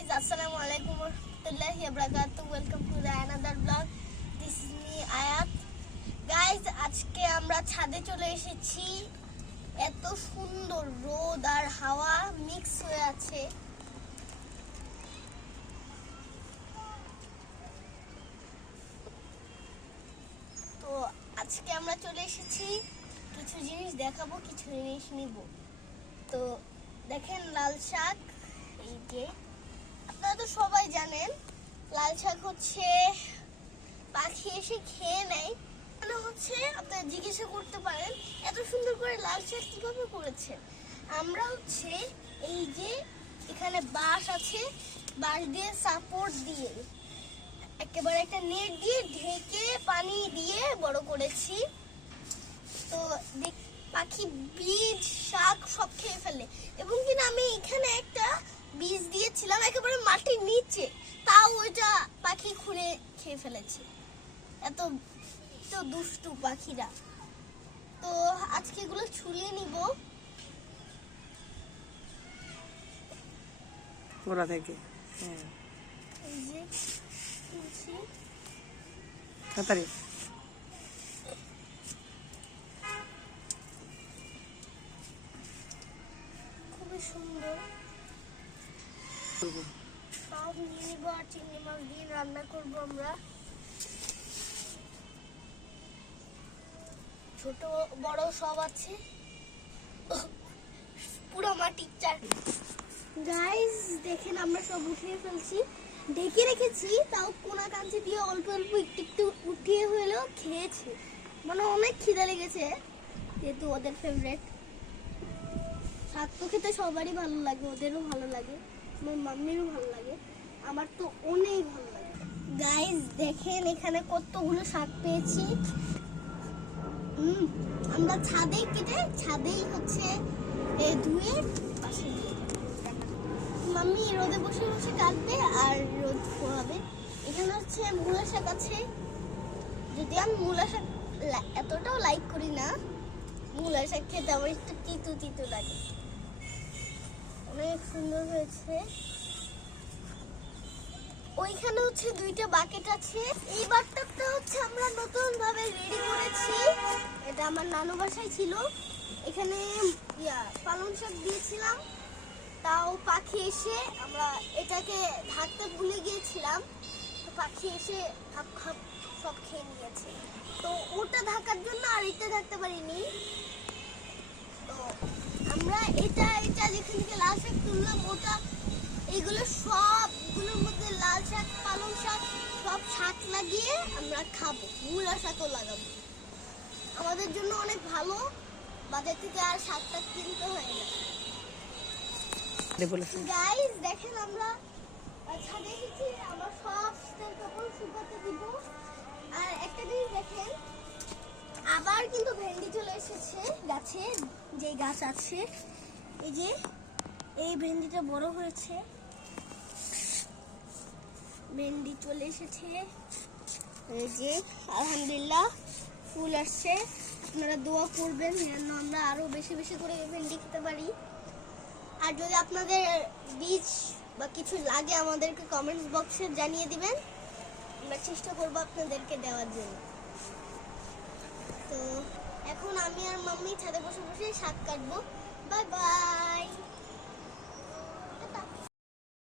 guys, Assalamualaikum warahmatullahi wabarakatuh. Welcome to the another vlog. This is me Ayat. Guys, আজকে আমরা ছাদে চলে এসেছি। এত সুন্দর রোদ আর হাওয়া মিক্স হয়ে আছে। তো আজকে আমরা চলে এসেছি, কিছু জিনিস দেখাবো, কিছু জিনিস নিব। তো দেখেন লাল শাক, এই যে আপনারা তো সবাই জানেন লাল শাক হচ্ছে পাখি এসে খেয়ে নেয়। মানে হচ্ছে আপনারা জিজ্ঞাসা করতে পারেন এত সুন্দর করে লাল শাক কিভাবে করেছেন। আমরা হচ্ছে এই যে এখানে বাঁশ আছে, বাঁশ দিয়ে সাপোর্ট দিয়ে একেবারে একটা নেট দিয়ে ঢেকে পানি দিয়ে বড় করেছি। তো পাখি বীজ শাক সব খেয়ে ফেলে, এবং কিনা আমি এখানে একটা বীজ দিয়েছিলাম একেবারে মাটির নিচে, তাও ওইটা পাখি খুঁড়ে খেয়ে ফেলেছে। এত দুষ্টু পাখিরা। তো আজকে এগুলো ছুলিয়ে নিব ওরা থেকে। এই যে তুলছি তাড়াতাড়ি। খুবই সুন্দর। সব নিয়ে নিব আর চিংড়ি মাছ দিয়ে রান্না করবো আমরা। ছোট বড় সব আছে, পুরো মাটির চার। গাইস দেখেন আমরা সব উঠিয়ে ফেলছি, ঢেকে রেখেছি, তাও কোনা কাঞ্চি দিয়ে অল্প অল্প একটু একটু উঠিয়ে হলেও খেয়েছি। মানে অনেক খিদে লেগেছে, যেহেতু ওদের ফেভারিট শাক। তো খেতে সবারই ভালো লাগে, ওদেরও ভালো লাগে, আমার মাম্মিরও ভালো লাগে, আমার তো অনেক ভালো লাগে। গাইস দেখেন এখানে কতগুলো শাক পেয়েছি। আমরা ছাদেই কেটে ছাদেই হচ্ছে ধুয়ে পাশে দিয়ে মাম্মি রোদে বসে বসে কাটবে আর রোদ পোহাবে। এখানে হচ্ছে মূলা শাক আছে, যদি আমি মূলা শাক এতটাও লাইক করি না, মূলা শাক খেতে আমার একটু তিতো তিতো লাগে। অনেক সুন্দর হয়েছে। ওইখানে হচ্ছে দুইটা বাকেট আছে। এই বাকেটটা হচ্ছে আমরা নতুন ভাবে রেডি করেছি, এটা আমার নানু বাসায় ছিল। এখানে পালং শাক দিয়েছিলাম, তাও পাখি এসে আমরা এটাকে ঢাকতে ভুলে গিয়েছিলাম, তো পাখি এসে খাপ খাপ সব খেয়ে নিয়েছে। তো ওটা ঢাকার জন্য আর এটা ঢাকতে পারিনি। তো আমরা এটা যেখান থেকে লাল শাক তুললাম, ওটা এইগুলো সবগুলোর মধ্যে লাল শাক পালং শাক সব শাক লাগিয়ে আমরা খাবো। মূলা শাকও লাগাবো, আমাদের জন্য অনেক ভালো, বাজার থেকে আর শাকটা কিনতে হয় না। গাইস দেখেন আমরা ছাদে এসেছি, আমরা সব শীতের কাপড় শুকাতে দিব। আর একটা জিনিস দেখেন, আবার কিন্তু ভেন্ডি চলে এসেছে গাছে, যে গাছ আছে এই যে এই ভেন্ডিটা বড় হয়েছে, ভেন্ডি চলে এসেছে। এই যে আলহামদুলিল্লাহ ফুল আসছে। আপনারা দোয়া করবেন যেন আমরা আরো বেশি বেশি করে ভেন্ডি খেতে পারি। আর যদি আপনাদের বীজ বা কিছু লাগে আমাদেরকে কমেন্টস বক্সে জানিয়ে দিবেন, আমরা চেষ্টা করবো আপনাদেরকে দেওয়ার জন্য। তো এখন আমি আর মাম্মি ছাদে বসে বসে শাক কাটবো। Bye bye.